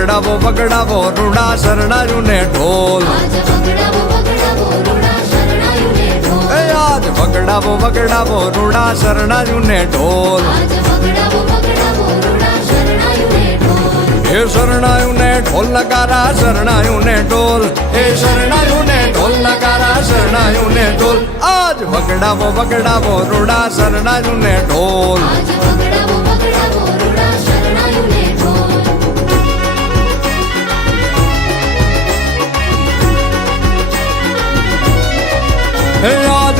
વગડાવો વગડાવો રૂડા શરણાયું ને ઢોલ આજ વગડાવો વગડાવો રૂડા શરણાયું ને ઢોલ આજ વગડાવો વગડાવો રૂડા શરણાયું ને ઢોલ આજ વગડાવો વગડાવો રૂડા શરણાયું ને ઢોલ એ શરણાયું ને ઢોલ નગારા શરણાયું ને ઢોલ એ શરણાયું ને ઢોલ નગારા શરણાયું ને ઢોલ આજ વગડાવો વગડાવો રૂડા શરણાયું ને ઢોલ આજ વગડાવો વગડાવો રૂડા શરણાયું ને ઢોલ હે આજ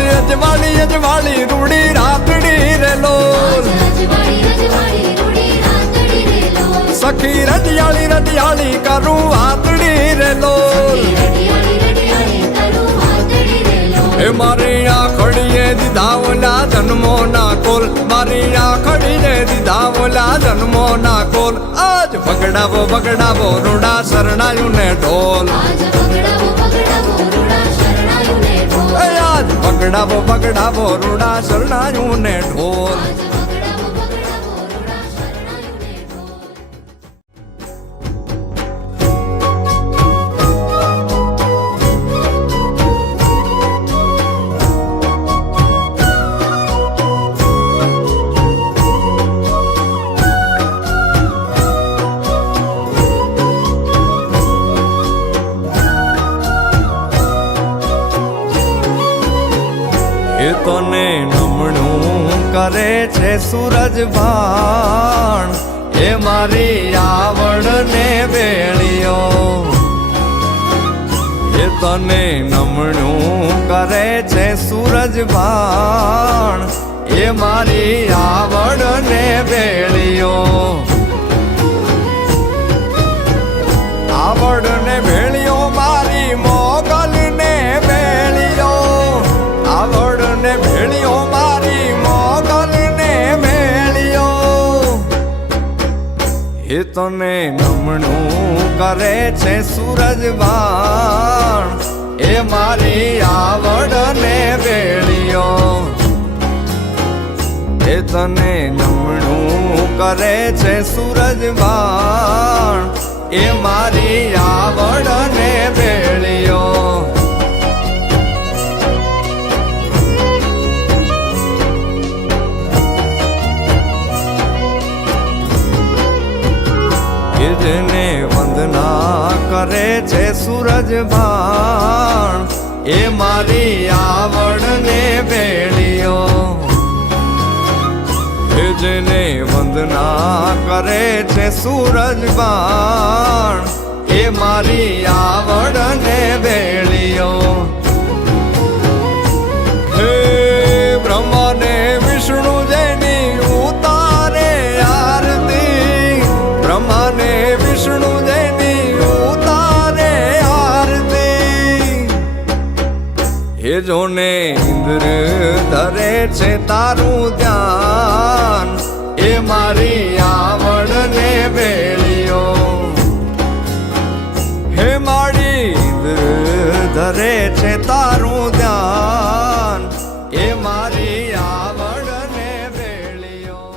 અજવાળી રૂડી રાતડી રે લોલ રજવાડી રજવાડી રૂડી રાતડી રે લોલ સખી રડિયાળી કરું હાથડી રે લોલ રડિયાળી રડિયાળી કરું વાતડી રે લોલ હે મારી આ ખડીએ દીધા ઓલા જન્મો ના કોલ મારી આ ખડીએ દીધા ઓલા જન્મો ના કોલ આજ વગડાવો વગડાવો રૂડા શરણાયું ને ઢોલ આજ વગડાવો વગડાવો રૂડા શરણાયું ને ઢોલ આજ વગડાવો વગડાવો રૂડા શરણાયું ને ઢોલ આજ વગડાવો વગડાવો રૂડા શરણાયું ને ઢોલ એ તને નમણું કરે છે સૂરજ ભાણ એ મારી આવડ ને વેળિયો એ તને નમણું કરે છે સૂરજ ભાણ એ મારી આવડ ને વેળિયો આવડ ને વેળિયો મારી મોગલ ને વેળિયો આવડ ને ભેળિયો મારી મોગલ ને ભેળિયો એ તને નમણું કરે છે સૂરજ બાણ એ મારી આવડ ને ભેળિયો એ તને નમણું કરે છે સૂરજ બાણ એ મારી આવડ ને ભેળિયો જેને વંદના કરે છે સૂરજ ભાણ એ મારી આવડ ને ભેળિયો જેને વંદના કરે છે સૂરજ ભાણ એ મારી આવડ ને ભેળિયો હે બ્રહ્મા ને વિષ્ણુ જેની ઉતારે આરતી બ્રહ્મા ને વિષ્ણુ જેની ઉતારે આરતી એ જોને ઇન્દ્ર ધરે છે તારું ધ્યાન એ મારી આવડ ને ભેળિયો હે મારી ઇન્દ્ર ધરે છે તારું ધ્યાન એ મારી આવડ ને ભેળિયો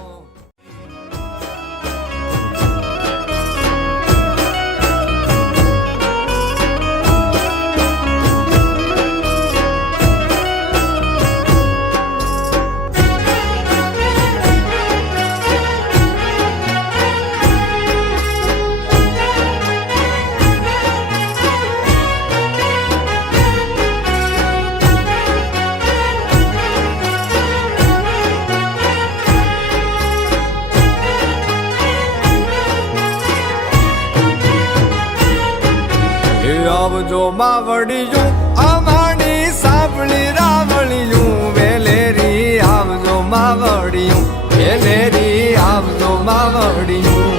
આવજો માવડિયું અમારી સાંભળી રાવળિયું વેલેરી આવજો માવડિયું વેલેરી આવજો માવડિયું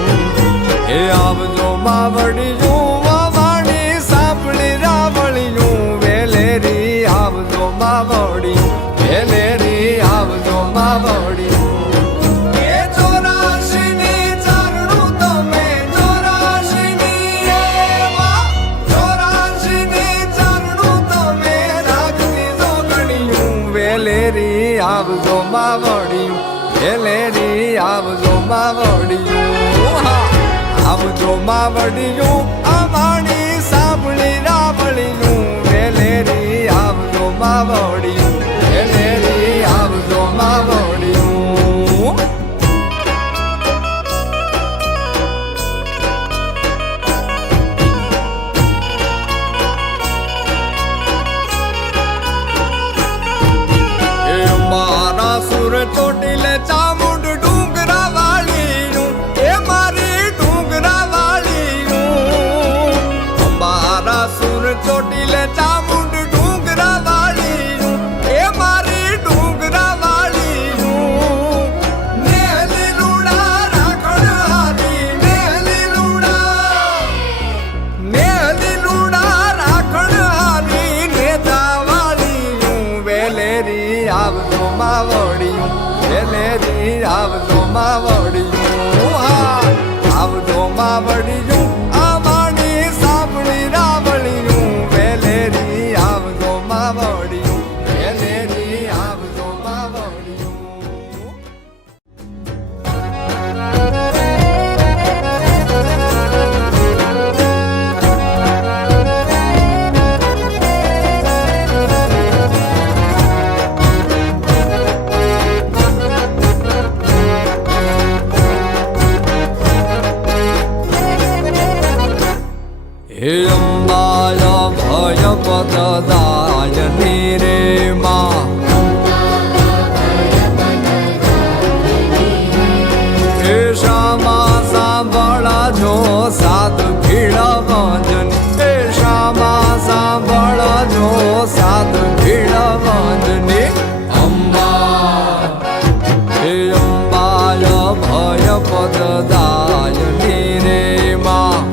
એ આવજો માવડિયું અમારી સાંભળી રાવળિયું વેલેરી આવજો માવડિયું વેલેરી આવજો માવડિયું આવજો માવડિયું વેલેરી આવજો માવડિયું આવજો માવડિયું અમારી સાંભળી રાવળિયું વેલેરી આવજો માવડિયું વેલેરી આવજો માવડિયું સુર ચોટીલે ચામુંડ ડુંગરા વાળીનું એ મારી ડુંગરા વાળીનું અંબારા સુર ચોટીલે ચામુંડ ડુંગરા વાળીનું એ મારી ડુંગરા વાળીનું ને લીલુડા રાખણ હારી ને લીલુડા રાખણ હારી નેતા વાળીનું વેલેરી આવજો માવડિયું વેલેરી આવજો માવડિયું હા આવજો માવડિયું અમારી સાંભળી રાવળિયું વેલેરી આવજો માવડિયું વેલેરી આવજો માવડિયું હે અંબાયા ભય પદદાયની રે માં હે શ્યામા સાંભળા જો સાત ભીડા વાંજની હે શ્યામા સાંભળા જો સાત ભીડા વાંજની અંબા હે અંબાયા ભય પદદાયની રે માં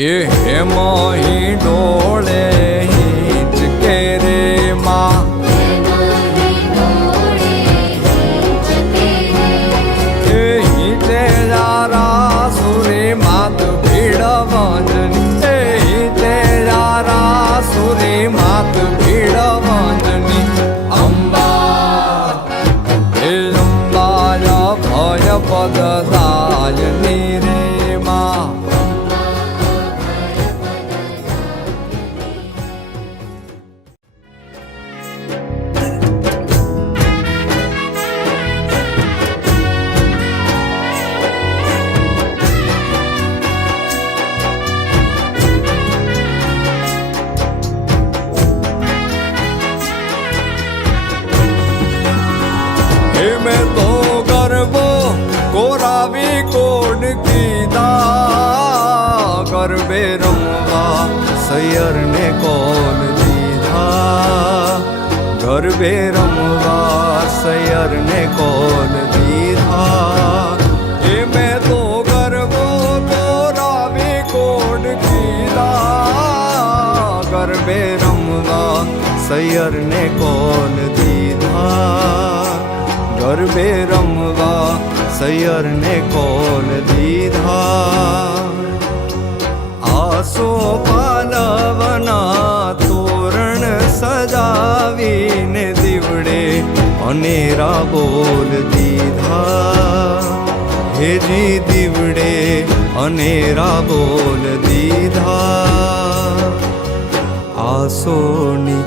એ હેમહી ડોળે હિંચકે રે માં એ હિંચે જારા સુરી માત ભીડ વાંજની એ હિંચે જારા સુરી માત ભીડ વાંજની અંબા એ અંબાયા ભય પદદાયની રે માં मैं तो गरबो कोरावी कोड कीधा गरबे रमवा सैयर ने कोल दीधा गरबे रमवा सैयर ने कोल दीधा એ મેં તો ગરબો કોરાવી કોડ કીધા ગરબે રમવા સૈયર ને કોલ દીધા ગરબે રમવા સૈયર ને કોલ દીધા આસો પાલવના તોરણ સજાવીને દીવડે અનેરા બોલ દીધા હેજી દીવડે અનેરા બોલ દીધા આસોની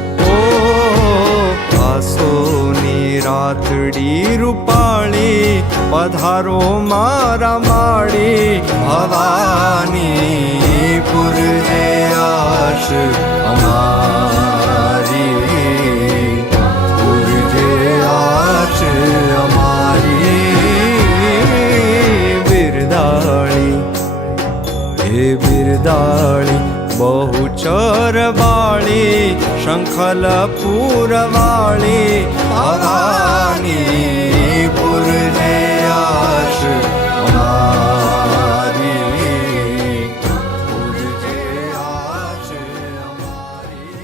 આસોની રાતડી રૂપાળી પધારો મારા માળી ભવાની પુરજે આશ અમારી પુરજે આશ અમારી બિરદાળી હે બિરદાળી બહુ ચરવાળી શંખલ પૂરવાળી ભવાની પુરજે આશ અમારી પુરજે આશ અમારી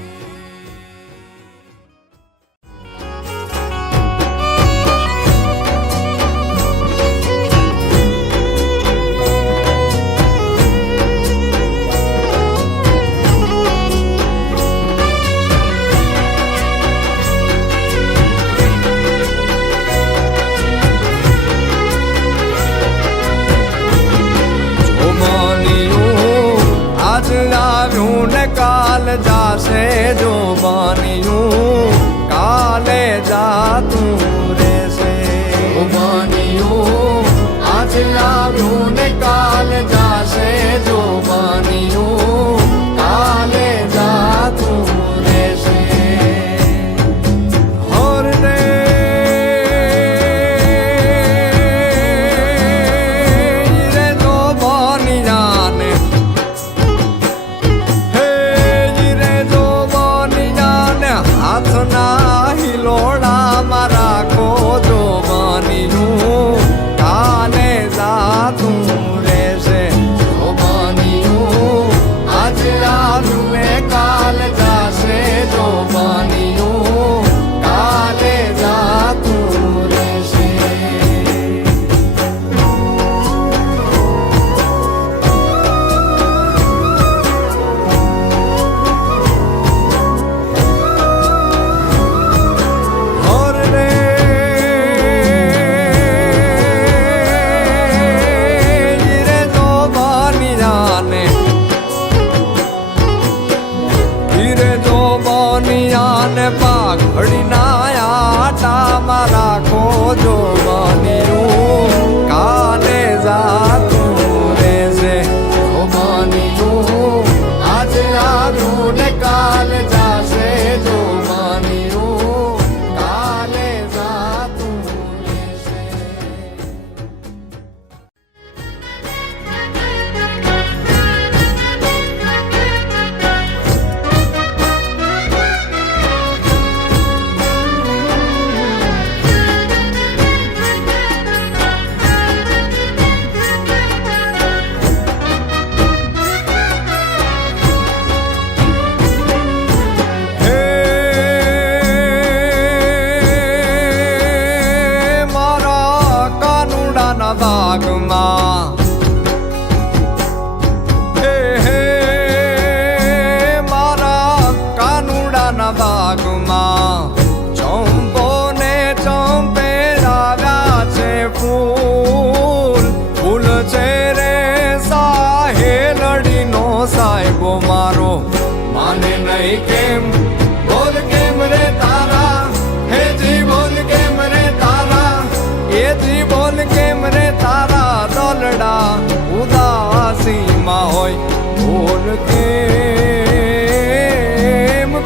બાગમાં હે મારા કાનુડાના બાગમાં ચંપો ને ચંપેરાવ્યા છે ફૂલ ફૂલ છે રે સાહેલડીનો સાહેબો મારો માને નહીં કેમ બોલ કેમ રે તારા હે જી બોલ કેમ રે તારા એ જી બોલ કેમ રે તારા દોલડા ઉદાસીમાં હોય બોલ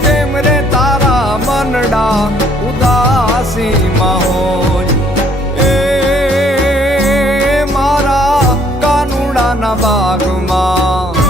કેમ રે તારા મનડા ઉદાસીમાં હોય એ મારા કાનુડાના બાગમાં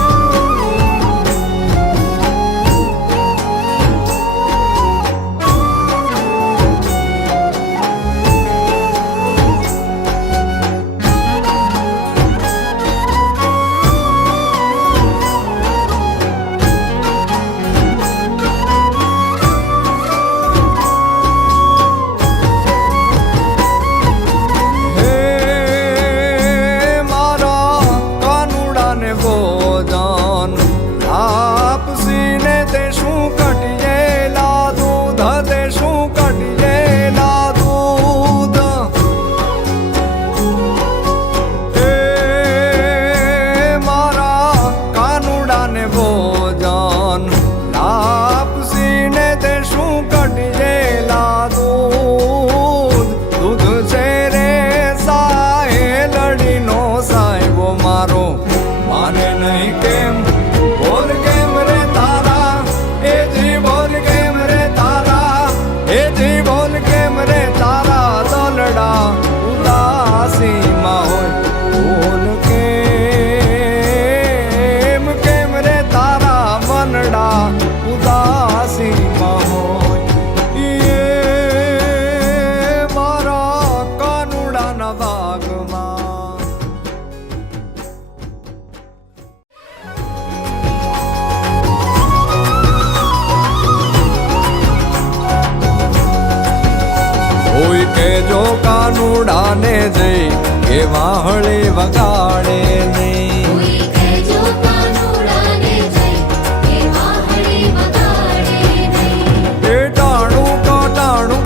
જો કાનુડાને જઈ કે વાહળી વગાડે નહીં કોઈ કહેજો કાનુડાને જઈ કે વાહળી વગાડે નહીં એ ટાણું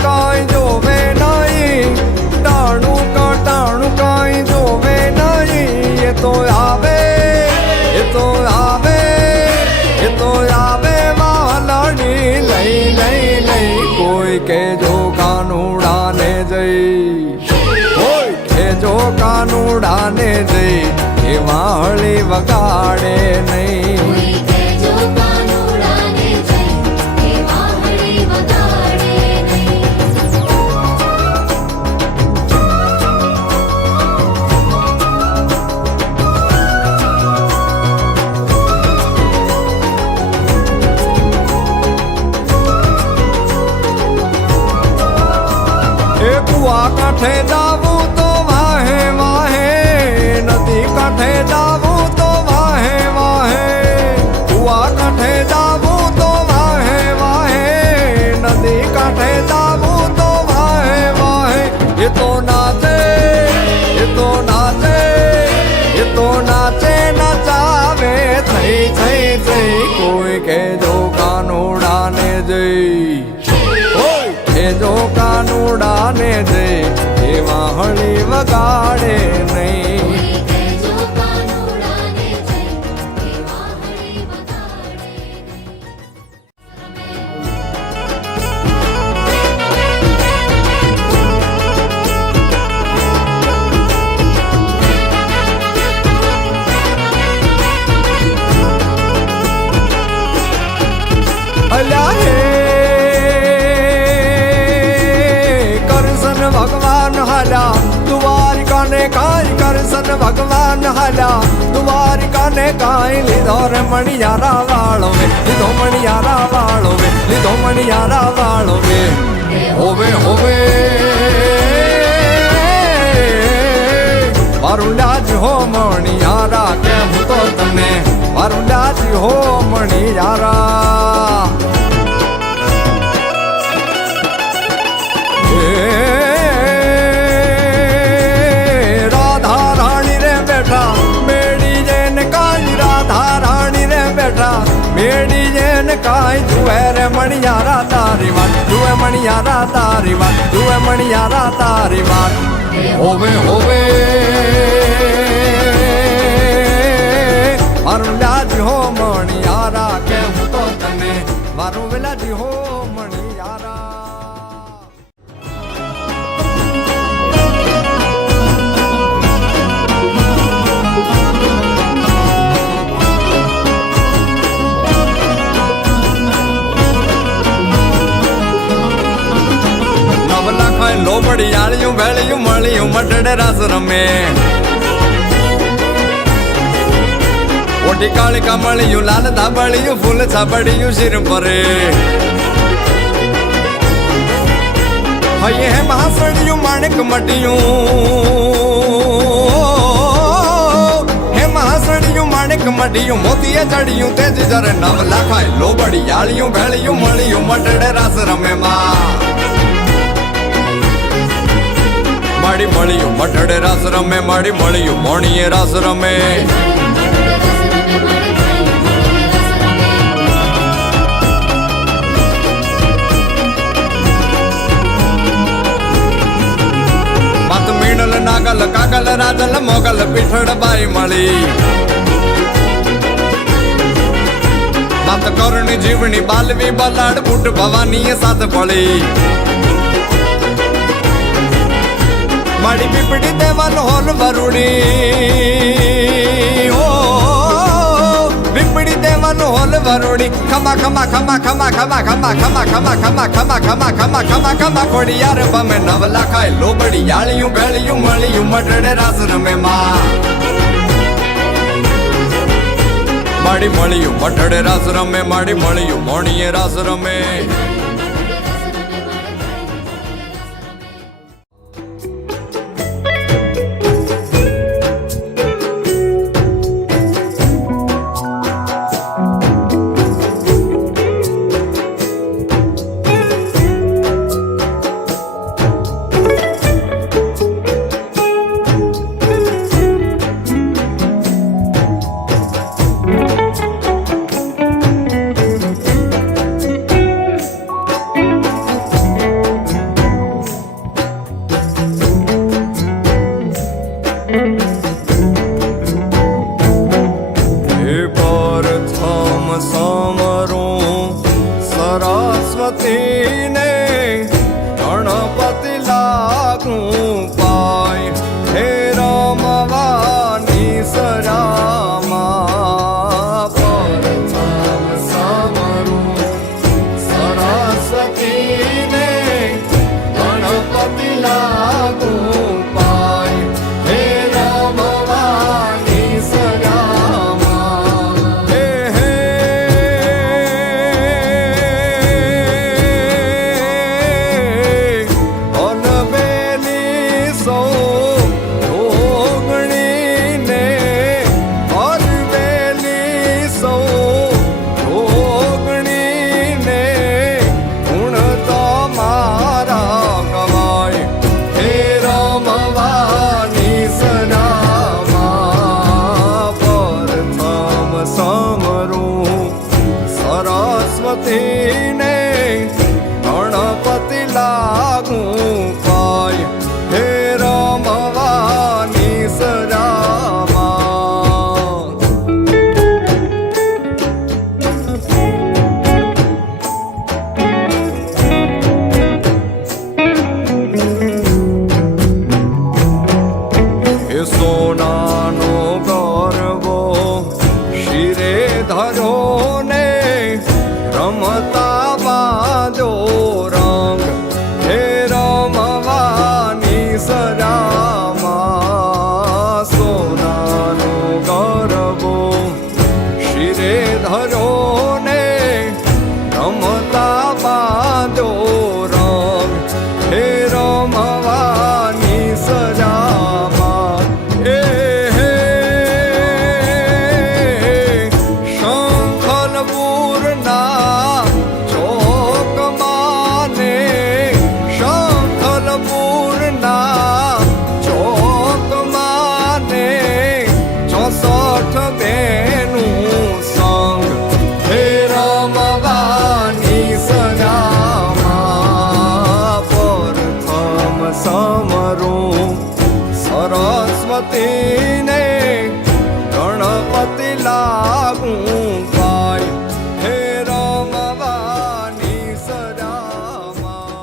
કાંઈ જોવે નહીં ટાણું કાંઈ જોવે નહીં એ તો આવે વાલડી લઈ કોઈ કે જો કાનુડાને જો કાનુડાને જઈ એ વાહળી વગાડે નહીં કોઈ કહેજો કાનુડાને જઈ કે વાહળી વગાડે નહીં એ કુવા કાંઠે જાવું તો વાહે વાહે નદી કાંઠે જાવું તો વાહે વાહે કુવા કાંઠે જાવું તો વાહે વાહે નદી કાંઠે જાવું તો વાહે વાહે એ તો નાચે નચાવે થઈ કોઈ કે જો કાનુડાને જઈ જો કાનુડાને જઈ એ વાહળી વગાડે નહીં કોઈ કહેજો કાનુડાને જઈ કે વાહળી વગાડે નહીં અલ્યા હે ભગવાન હાલા દ્વારિકાને કાંઈ કરશન ભગવાન હાલા દ્વારિકાને કાંઈ લીધો રે મણિયારા વાળો વે લીધો મણિયારા વાળો વે લીધો મણિયારા વાળો વે હોવે મારું લાજ હો મણિયારા કેમ તો તને મારું લાજ હો મણિયારા રાધા મણિયારા તારી વાત જુએ મણિયારા તારી વાત જુએ મણિયારા તારી વાત હોવે હોવે મારું લાજી હો મણિયારા કેવું તો તને મારું વેલાજી હો મણિયારા લોબડી આળિયું વેળિયું મળ્યું મટડે રાસ રમે ઓટી કાળિકા મળ્યું લાલ ધાબળિયું ફૂલ છાબડિયું શિર પરે હૈયે હે મહાસડિયું માણેક મટિયું હે મહાસડિયું માણેક મટિયું મોતીએ ચડિયું તેજ જરે નવ લાખાય લોબડી આળિયું વેળિયું મળ્યું મટડે રાસ રમે માં માડી મળ્યું મઠડે રાસ રમે માડી મળ્યું મોણીએ રાસ રમે માત મીણલ નાગલ કાગલ રાજલ મોગલ પીઠડ બાઈ મળી માત કરણી જીવણી બાલવી બલાડ બુટ ભવાની સાથ પડી માડી પીપડી દેવાલ હોલ વરુડી ઓ પીપડી દેવાલ હોલ વરુડી ખમા ખમા ખમા ખમા ખમા ખમા ખમા ખમા ખમા ખમા ખમા ખમા ખમા ખમા ખોડી યાર બમે નવ લાખાય લોબડી યાળિયું ભેળિયું મળ્યું મટડે રાસ રમે માં માડી મળ્યું મટડે રાસ રમે માડી મળ્યું મોણીએ રાસ રમે સરસ્વતીને ગણપતિ લાગું પાય હે રમવાની સરામાં પરથમ સમરું સરસ્વતીને ગણપતિ લાગું પાય હે રમવાની સરામાં હે હે સરસ્વતીને ગણપતિ લાગું પાય હે રમવાની સરામાં હે સોનાનો ગરબો શિરે ધરો ને રમતા બાજો રંગ હે રમવાની સરામાં સોનાનો ગરબો શિરે ધરો ને રમતા બાજો રંગ હે રમવાની સરામાં હે હે શંખલપુરના ચોકમાને શંખલપુરના ચોકમાને 64 બેનું સંગ હે રમવાની ભમરું સરસ્વતીને ગણપતિ લાગું પાય હે રમવાની સરામાં.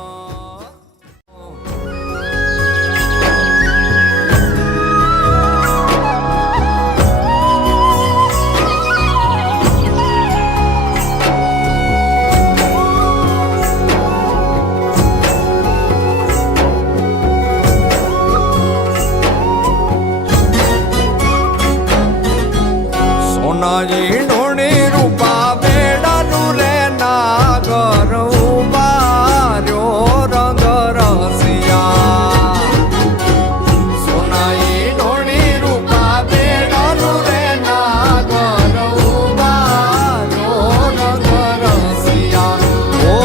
સોનાજી ઢોણી રૂપા બેડાનું રે નાગર ઉબાર્યો રંગ રસિયા. સોનાજી ઢોણી રૂપા બેડાનું રે નાગર ઉબાર્યો રંગ રસિયા. ઓ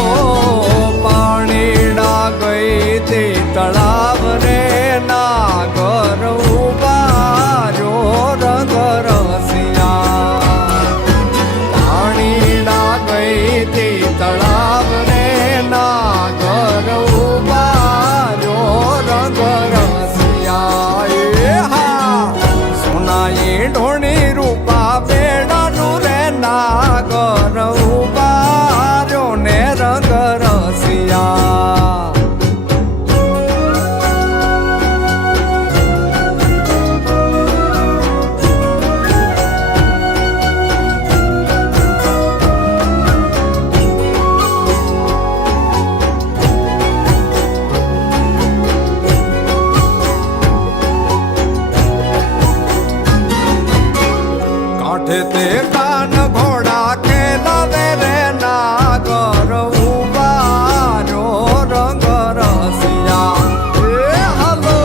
પાણીડા ગઈ તે તળાવ રે નાગર ઉબાર્યો રંગ રસિયા. પાણીડા ગઈ તે તળાવ રે નાગર ઉબાર્યો રંગ રસિયા. એ હા સોનાએ ઢોણી રૂપા બેડાનું રે નાગર ઉબાર્યો ને રંગ રસિયા. કાંઠે તે કાન ઘોડા ખેલાવે રે નાગર ઉબાર્યો રંગ રસિયા. એ હાલો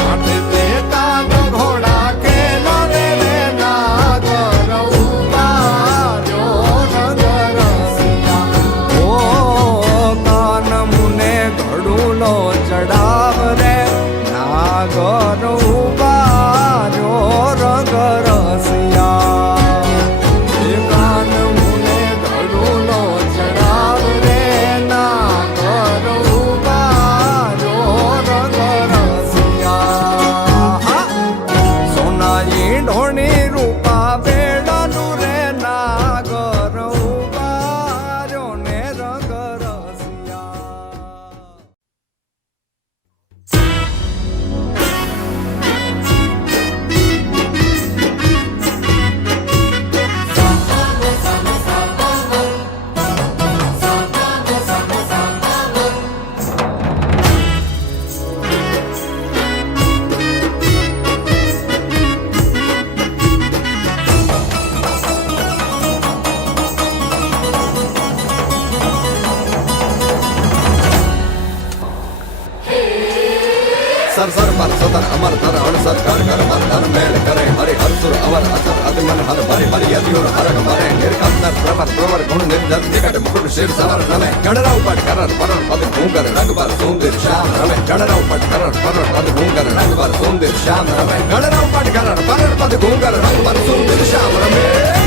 કાંઠે તે કાન ઘોડા ખેલાવે રે નાગર ઉબાર્યો રંગ રસિયા. ઓ કાન મુને ઘડુલો ચડાવ રે નાગર ઉબાર્યો રંગ રસિયા. એ કાન મુને ઘડુલો ચડાવ રે નાગર ઉબાર્યો રંગ રસિયા. સોનાજી ઢોણી રૂપા બેડાનું રે નાગર ઉબાર્યો ને રંગ રસિયા. સર સર પર સતર અમર ધર અણસર કર કર મર ધર મેળ કરે હરિ હરસુર અવર અસર અતિમન હર ભરી ભરી અતિયુર હરક મરે નિર્કંદર પ્રમર પ્રવર ગુણ નિર્જર નિકટ મુકુટ શિર સવર રમે ગણરાવ પટ કરર પરર પદ ભૂંગર રંગ પર સુંદર શ્યામ રમે ગણરાવ પટ કરર પરર પદ ભૂંગર રંગ પર સુંદર શ્યામ રમે ગણરાવ પટ કરર પરર પદ ભૂંગર રંગ પર સુંદર શ્યામ રમે.